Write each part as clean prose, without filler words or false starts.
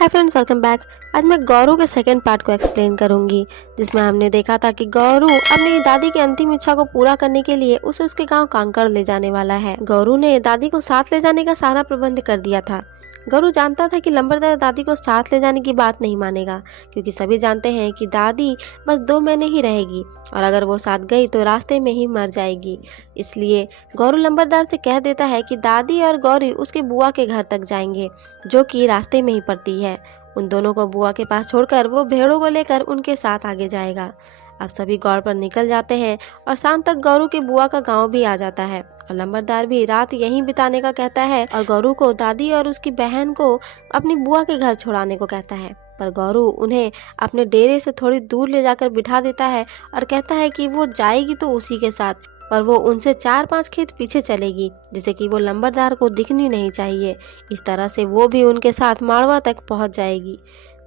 Hi friends, welcome back. आज मैं गौरू के सेकंड पार्ट को एक्सप्लेन करूंगी, जिसमें हमने देखा था कि गौरू अपनी दादी की अंतिम इच्छा को पूरा करने के लिए उसे उसके गांव कांकड़ ले जाने वाला है। गौरू ने दादी को साथ ले जाने का सारा प्रबंध कर दिया था। गौरू जानता था कि लंबरदार दादी को साथ ले जाने की बात नहीं मानेगा, क्योंकि सभी जानते हैं कि दादी बस 2 महीने ही रहेगी और अगर वो साथ गई तो रास्ते में ही मर जाएगी। इसलिए गौरू लंबरदार से कह देता है कि दादी और गौरी उसके बुआ के घर तक जाएंगे, जो कि रास्ते में ही पड़ती है। उन दोनों को बुआ के पास छोड़कर वो भेड़ों को लेकर उनके साथ आगे जाएगा। अब सभी गौर पर निकल जाते हैं और शाम तक गौरू के बुआ का गांव भी आ जाता है और लंबरदार भी रात यहीं बिताने का कहता है और गौरू को दादी और उसकी बहन को अपनी बुआ के घर छोड़ाने को कहता है। पर गौरू उन्हें अपने डेरे से थोड़ी दूर ले जाकर बिठा देता है और कहता है कि वो जाएगी तो उसी के साथ, पर वो उनसे 4-5 खेत पीछे चलेगी, जिसे कि वो लंबरदार को दिखनी नहीं चाहिए। इस तरह से वो भी उनके साथ माड़वा तक पहुंच जाएगी।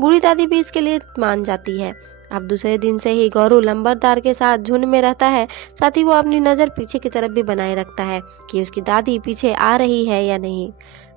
बूढ़ी दादी भी इसके लिए मान जाती है। अब दूसरे दिन से ही गौरू लंबरदार के साथ झुंड में रहता है। साथ ही वो अपनी नज़र पीछे की तरफ भी बनाए रखता है कि उसकी दादी पीछे आ रही है या नहीं।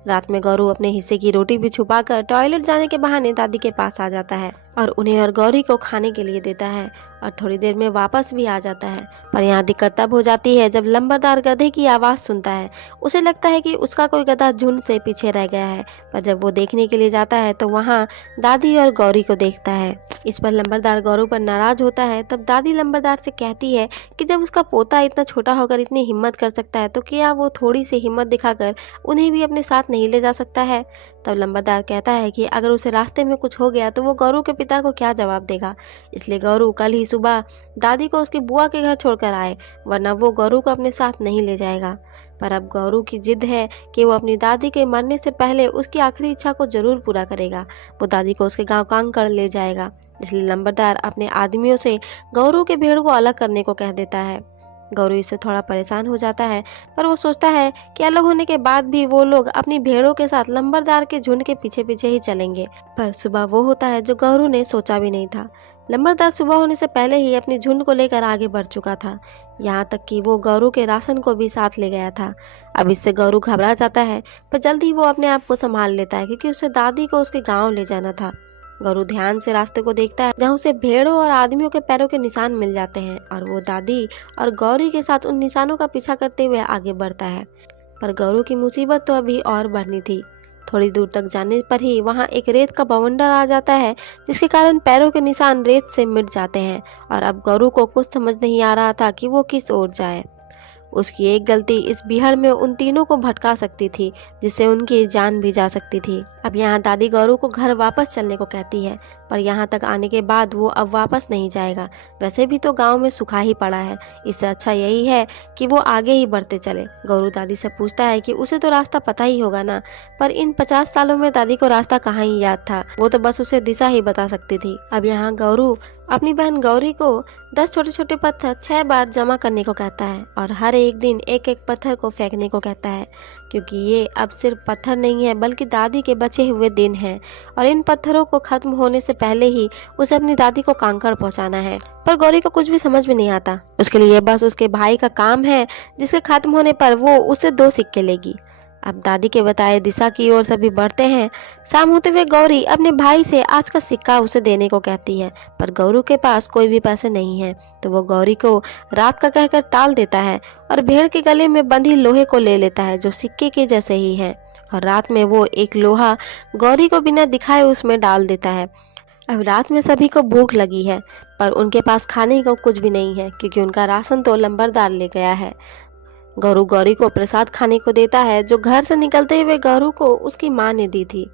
रात में गौरू अपने हिस्से की रोटी भी छुपाकर टॉयलेट जाने के बहाने दादी के पास आ जाता है और उन्हें और गौरी को खाने के लिए देता है और थोड़ी देर में वापस भी आ जाता है। पर यहाँ दिक्कत तब हो जाती है जब लंबरदार गधे की आवाज़ सुनता है। उसे लगता है कि उसका कोई गधा झुंड से पीछे रह गया है, पर जब वो देखने के लिए जाता है तो वहाँ दादी और गौरी को देखता है। इस पर लंबरदार गौरू पर नाराज होता है। तब दादी लंबरदार से कहती है कि जब उसका पोता इतना छोटा होकर इतनी हिम्मत कर सकता है तो क्या वो थोड़ी सी हिम्मत दिखाकर उन्हें भी अपने साथ नहीं ले जा सकता है। तब लंबरदार कहता है कि अगर उसे रास्ते में कुछ हो गया तो वो गौरू के पिता को क्या जवाब देगा। इसलिए गौरू कल ही सुबह दादी को उसकी बुआ के घर छोड़कर आए, वरना वो गौरू को अपने साथ नहीं ले जाएगा। पर अब गौरू की जिद है कि वो अपनी दादी के मरने से पहले उसकी आखिरी इच्छा को जरूर पूरा करेगा। वो दादी को उसके गांव कांकड़ ले जाएगा। इसलिए लंबरदार अपने आदमियों से गौरू के भेड़ को अलग करने को कह देता है। गौरू इससे थोड़ा परेशान हो जाता है, पर वो सोचता है कि अलग होने के बाद भी वो लोग अपनी भेड़ों के साथ लंबरदार के झुंड के पीछे पीछे ही चलेंगे। पर सुबह वो होता है जो गौरू ने सोचा भी नहीं था। लंबरदार सुबह होने से पहले ही अपनी झुंड को लेकर आगे बढ़ चुका था, यहाँ तक कि वो गौरू के राशन को भी साथ ले गया था। अब इससे गौरू घबरा जाता है, पर जल्द ही वो अपने आप को संभाल लेता है, क्योंकि उसे दादी को उसके गाँव ले जाना था। गौरू ध्यान से रास्ते को देखता है, जहाँ उसे भेड़ों और आदमियों के पैरों के निशान मिल जाते हैं और वो दादी और गौरी के साथ उन निशानों का पीछा करते हुए आगे बढ़ता है। पर गौरू की मुसीबत तो अभी और बढ़नी थी। थोड़ी दूर तक जाने पर ही वहाँ एक रेत का बवंडर आ जाता है, जिसके कारण पैरों के निशान रेत से मिट जाते हैं और अब गौरू को कुछ समझ नहीं आ रहा था कि वो किस ओर जाए। उसकी एक गलती इस बिहर में उन तीनों को भटका सकती थी, जिससे उनकी जान भी जा सकती थी। अब यहाँ दादी गौरू को घर वापस चलने को कहती है, पर यहाँ तक आने के बाद वो अब वापस नहीं जाएगा। वैसे भी तो गांव में सूखा ही पड़ा है, इससे अच्छा यही है कि वो आगे ही बढ़ते चले। गौरू दादी से पूछता है कि उसे तो रास्ता पता ही होगा ना, पर इन 50 सालों में दादी को रास्ता कहाँ ही याद था, वो तो बस उसे दिशा ही बता सकती थी। अब यहाँ गौरू अपनी बहन गौरी को 10 छोटे छोटे पत्थर 6 बार जमा करने को कहता है और हर एक दिन एक एक पत्थर को फेंकने को कहता है, क्योंकि ये अब सिर्फ पत्थर नहीं है बल्कि दादी के बचे हुए दिन हैं और इन पत्थरों को खत्म होने से पहले ही उसे अपनी दादी को कांकड़ पहुंचाना है। पर गौरी को कुछ भी समझ में नहीं आता। उसके लिए बस उसके भाई का काम है, जिसके खत्म होने पर वो उससे 2 सिक्के लेगी। अब दादी के बताए दिशा की ओर सभी बढ़ते हैं। शाम होते हुए गौरी अपने भाई से आज का सिक्का उसे देने को कहती है, पर गौरू के पास कोई भी पैसे नहीं है, तो वो गौरी को रात का कहकर टाल देता है और भेड़ के गले में बंधी लोहे को ले लेता है, जो सिक्के के जैसे ही है, और रात में वो एक लोहा गौरी को बिना दिखाए उसमें डाल देता है। अब रात में सभी को भूख लगी है, पर उनके पास खाने को कुछ भी नहीं है, क्योंकि उनका राशन तो लंबरदार ले गया है। गौरू गौरी को प्रसाद खाने को देता है, जो घर से निकलते हुए गौरू को उसकी माँ ने दी थी।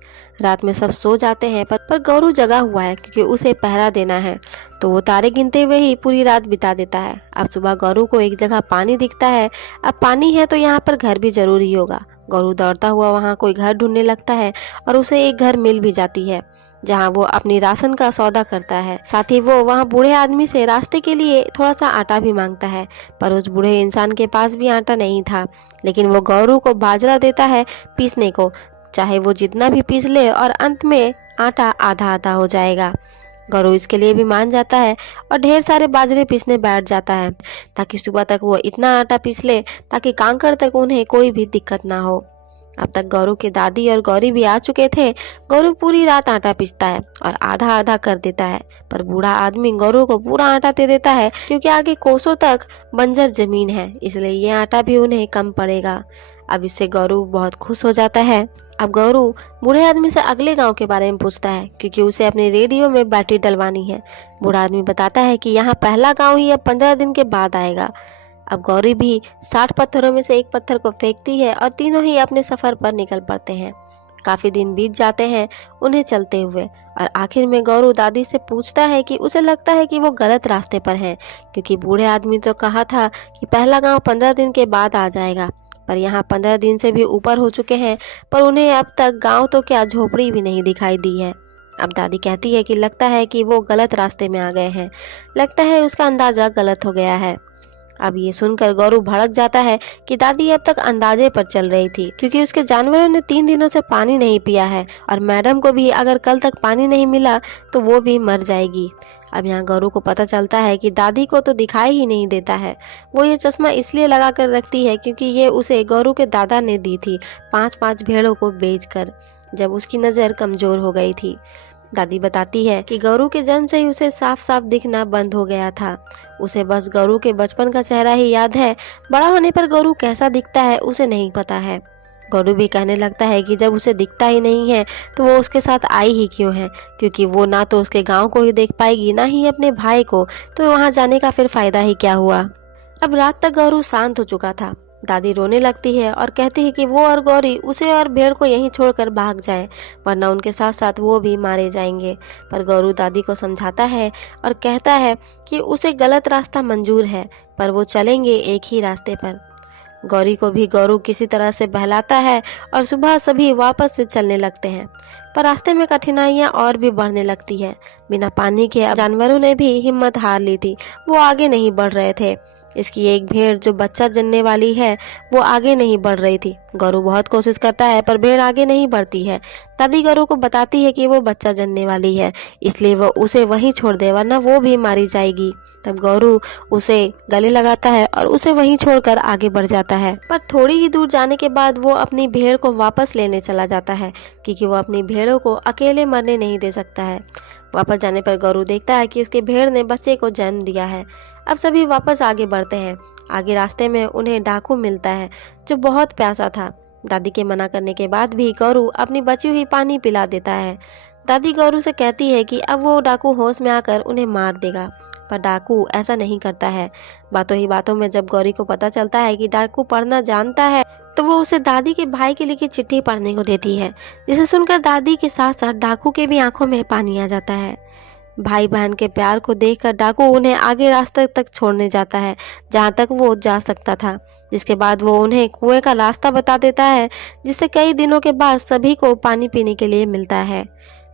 रात में सब सो जाते हैं, पर गौरू जगा हुआ है, क्योंकि उसे पहरा देना है, तो वो तारे गिनते हुए ही पूरी रात बिता देता है। अब सुबह गौरू को एक जगह पानी दिखता है। अब पानी है तो यहाँ पर घर भी जरूरी होगा। गौरू दौड़ता हुआ वहाँ कोई घर ढूंढने लगता है और उसे एक घर मिल भी जाती है, जहाँ वो अपनी राशन का सौदा करता है। साथ ही वो वहाँ बूढ़े आदमी से रास्ते के लिए थोड़ा सा आटा भी मांगता है, पर उस बूढ़े इंसान के पास भी आटा नहीं था। लेकिन वो गौरू को बाजरा देता है पीसने को, चाहे वो जितना भी पीस ले, और अंत में आटा आधा आधा हो जाएगा। गौरू इसके लिए भी मान जाता है और ढेर सारे बाजरे पीसने बैठ जाता है, ताकि सुबह तक वो इतना आटा पीस ले ताकि कांकड़ तक उन्हें कोई भी दिक्कत ना हो। अब तक गौरू की दादी और गौरी भी आ चुके थे। गौरू पूरी रात आटा पीसता है और आधा आधा कर देता है, पर बूढ़ा आदमी गौरू को पूरा आटा दे देता है क्योंकि आगे कोसों तक बंजर जमीन है, इसलिए ये आटा भी उन्हें कम पड़ेगा। अब इससे गौरू बहुत खुश हो जाता है। अब गौरू बूढ़े आदमी से अगले गांव के बारे में पूछता है क्योंकि उसे अपने रेडियो में बैटरी डलवानी है। बूढ़ा आदमी बताता है कि यहाँ पहला गांव ही अब 15 दिन के बाद आएगा। अब गौरी भी 60 पत्थरों में से एक पत्थर को फेंकती है और तीनों ही अपने सफर पर निकल पड़ते हैं। काफी दिन बीत जाते हैं उन्हें चलते हुए, और आखिर में गौरू दादी से पूछता है कि उसे लगता है कि वो गलत रास्ते पर हैं, क्योंकि बूढ़े आदमी तो कहा था कि पहला गांव 15 दिन के बाद आ जाएगा, पर यहाँ 15 दिन से भी ऊपर हो चुके हैं, पर उन्हें अब तक गांव तो क्या झोपड़ी भी नहीं दिखाई दी है। अब दादी कहती है कि लगता है कि वो गलत रास्ते में आ गए हैं, लगता है उसका अंदाजा गलत हो गया है। अब ये सुनकर गौरू भड़क जाता है कि दादी अब तक अंदाजे पर चल रही थी, क्योंकि उसके जानवरों ने 3 दिनों से पानी नहीं पिया है और मैडम को भी अगर कल तक पानी नहीं मिला तो वो भी मर जाएगी। अब यहाँ गौरू को पता चलता है कि दादी को तो दिखाई ही नहीं देता है। वो ये चश्मा इसलिए लगा कर रखती है क्योंकि ये उसे गौरू के दादा ने दी थी 5-5 भेड़ों को बेचकर, जब उसकी नज़र कमजोर हो गई थी। दादी बताती है कि गौरू के जन्म से ही उसे साफ साफ दिखना बंद हो गया था। उसे बस गौरू के बचपन का चेहरा ही याद है, बड़ा होने पर गौरू कैसा दिखता है उसे नहीं पता है। गौरू भी कहने लगता है कि जब उसे दिखता ही नहीं है तो वो उसके साथ आई ही क्यों है, क्योंकि वो ना तो उसके गांव को ही देख पाएगी ना ही अपने भाई को, तो वहां जाने का फिर फायदा ही क्या हुआ। अब रात तक गौरू शांत हो चुका था। दादी रोने लगती है और कहती है कि वो और गौरी उसे और भेड़ को यहीं छोड़कर भाग जाएं, वरना उनके साथ साथ वो भी मारे जाएंगे। पर गौरू दादी को समझाता है और कहता है कि उसे गलत रास्ता मंजूर है, पर वो चलेंगे एक ही रास्ते पर। गौरी को भी गौरू किसी तरह से बहलाता है और सुबह सभी वापस से चलने लगते हैं, पर रास्ते में कठिनाइयां और भी बढ़ने लगती है। बिना पानी के अब जानवरों ने भी हिम्मत हार ली थी, वो आगे नहीं बढ़ रहे थे। इसकी एक भेड़ जो बच्चा जनने वाली है वो आगे नहीं बढ़ रही थी। गौरू बहुत कोशिश करता है पर भेड़ आगे नहीं बढ़ती है। दादी गौरू को बताती है कि वो बच्चा जनने वाली है, इसलिए वो उसे वहीं छोड़ दे वरना वो भी मारी जाएगी। तब गौरू उसे गले लगाता है और उसे वहीं छोड़कर आगे बढ़ जाता है। पर थोड़ी ही दूर जाने के बाद वो अपनी भेड़ को वापस लेने चला जाता है, क्योंकि वो अपनी भेड़ों को अकेले मरने नहीं दे सकता है। वापस जाने पर गौरू देखता है कि उसके भेड़ ने बच्चे को जन्म दिया है। अब सभी वापस आगे बढ़ते हैं। आगे रास्ते में उन्हें डाकू मिलता है जो बहुत प्यासा था। दादी के मना करने के बाद भी गौरू अपनी बची हुई पानी पिला देता है। दादी गौरू से कहती है कि अब वो डाकू होश में आकर उन्हें मार देगा, पर डाकू ऐसा नहीं करता है। बातों ही बातों में जब गौरी को पता चलता है कि डाकू पढ़ना जानता है तो वो उसे दादी के भाई के लिखी चिट्ठी पढ़ने को देती है, जिसे सुनकर दादी के साथ साथ डाकू के भी आंखों में पानी आ जाता है। भाई बहन के प्यार को देखकर डाकू उन्हें आगे रास्ते तक छोड़ने जाता है जहाँ तक वो जा सकता था, जिसके बाद वो उन्हें कुएं का रास्ता बता देता है, जिससे कई दिनों के बाद सभी को पानी पीने के लिए मिलता है।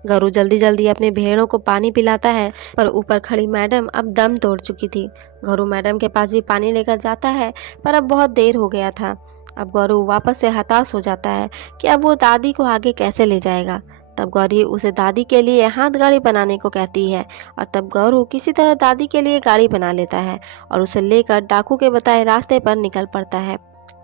गौरू जल्दी जल्दी अपने भेड़ों को पानी पिलाता है, पर ऊपर खड़ी मैडम अब दम तोड़ चुकी थी। गौरू मैडम के पास भी पानी लेकर जाता है, पर अब बहुत देर हो गया था। अब गौरू वापस से हताश हो जाता है कि अब वो दादी को आगे कैसे ले जाएगा। तब गौरी उसे दादी के लिए हाथ गाड़ी बनाने को कहती है, और तब गौरू किसी तरह दादी के लिए गाड़ी बना लेता है और उसे लेकर डाकू के बताए रास्ते पर निकल पड़ता है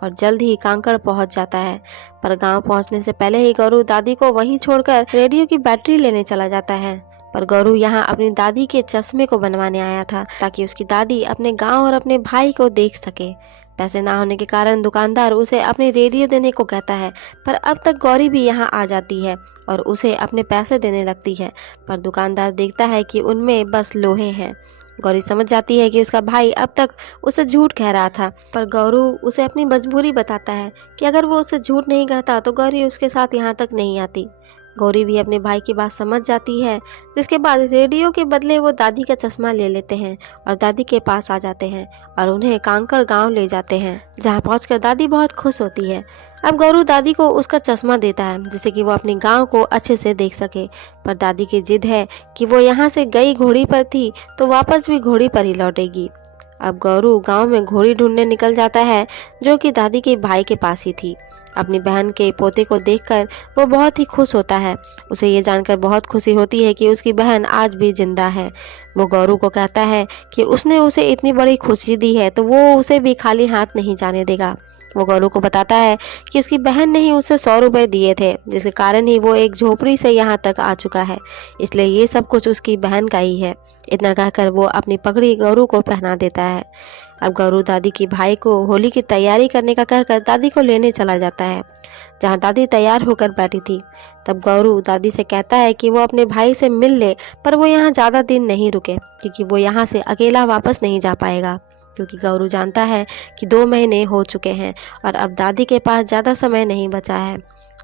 और जल्द ही कांकड़ पहुंच जाता है। पर गांव पहुंचने से पहले ही गौरू दादी को वहीं छोड़कर रेडियो की बैटरी लेने चला जाता है। पर गौरू यहाँ अपनी दादी के चश्मे को बनवाने आया था ताकि उसकी दादी अपने गांव और अपने भाई को देख सके। पैसे ना होने के कारण दुकानदार उसे अपने रेडियो देने को कहता है, पर अब तक गौरी भी यहाँ आ जाती है और उसे अपने पैसे देने लगती है, पर दुकानदार देखता है कि उनमें बस लोहे हैं। गौरी समझ जाती है कि उसका भाई अब तक उसे झूठ कह रहा था, पर गौरू उसे अपनी मजबूरी बताता है कि अगर वो उसे झूठ नहीं कहता तो गौरी उसके साथ यहाँ तक नहीं आती। गौरी भी अपने भाई की बात समझ जाती है, जिसके बाद रेडियो के बदले वो दादी का चश्मा ले लेते हैं और दादी के पास आ जाते हैं और उन्हें कांकड़ गांव ले जाते हैं, जहां पहुंचकर दादी बहुत खुश होती है। अब गौरू दादी को उसका चश्मा देता है जिससे कि वो अपने गांव को अच्छे से देख सके, पर दादी की जिद है कि वो यहाँ से गई घोड़ी पर थी तो वापस भी घोड़ी पर ही लौटेगी। अब गौरू गाँव में घोड़ी ढूंढने निकल जाता है जो कि दादी के भाई के पास ही थी। अपनी बहन के पोते को देखकर वो बहुत ही खुश होता है। उसे ये जानकर बहुत खुशी होती है कि उसकी बहन आज भी जिंदा है। वो गौरू को कहता है कि उसने उसे इतनी बड़ी खुशी दी है तो वो उसे भी खाली हाथ नहीं जाने देगा। वो गौरू को बताता है कि उसकी बहन ने ही उसे 100 रुपये दिए थे, जिसके कारण ही वो एक झोपड़ी से यहाँ तक आ चुका है, इसलिए ये सब कुछ उसकी बहन का ही है। इतना कहकर वो अपनी पगड़ी गौरू को पहना देता है। अब गौरू दादी की भाई को होली की तैयारी करने का कहकर दादी को लेने चला जाता है, जहाँ दादी तैयार होकर बैठी थी। तब गौरू दादी से कहता है कि वो अपने भाई से मिल ले, पर वो यहाँ ज़्यादा दिन नहीं रुके, क्योंकि वो यहाँ से अकेला वापस नहीं जा पाएगा, क्योंकि गौरू जानता है कि 2 महीने हो चुके हैं और अब दादी के पास ज़्यादा समय नहीं बचा है।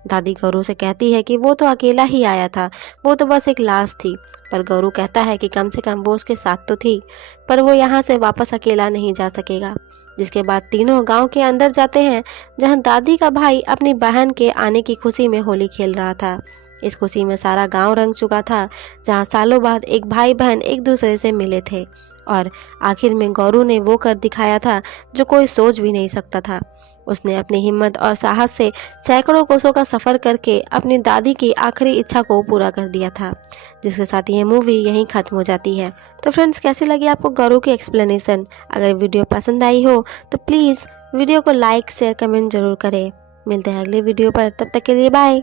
दादी गौरू से कहती है कि वो तो अकेला ही आया था, वो तो बस एक लाश थी। पर गौरू कहता है कि कम से कम वो उसके साथ तो थी, पर वो यहाँ से वापस अकेला नहीं जा सकेगा। जिसके बाद तीनों गांव के अंदर जाते हैं, जहां दादी का भाई अपनी बहन के आने की खुशी में होली खेल रहा था। इस खुशी में सारा गांव रंग चुका था, जहां सालों बाद एक भाई बहन एक दूसरे से मिले थे और आखिर में गौरू ने वो कर दिखाया था जो कोई सोच भी नहीं सकता था। उसने अपनी हिम्मत और साहस से सैकड़ों कोसों का सफ़र करके अपनी दादी की आखिरी इच्छा को पूरा कर दिया था। जिसके साथ ये मूवी यहीं ख़त्म हो जाती है। तो फ्रेंड्स, कैसी लगी आपको गौरू की एक्सप्लेनेशन? अगर वीडियो पसंद आई हो तो प्लीज़ वीडियो को लाइक शेयर कमेंट ज़रूर करें। मिलते हैं अगले वीडियो पर, तब तक के लिए बाय।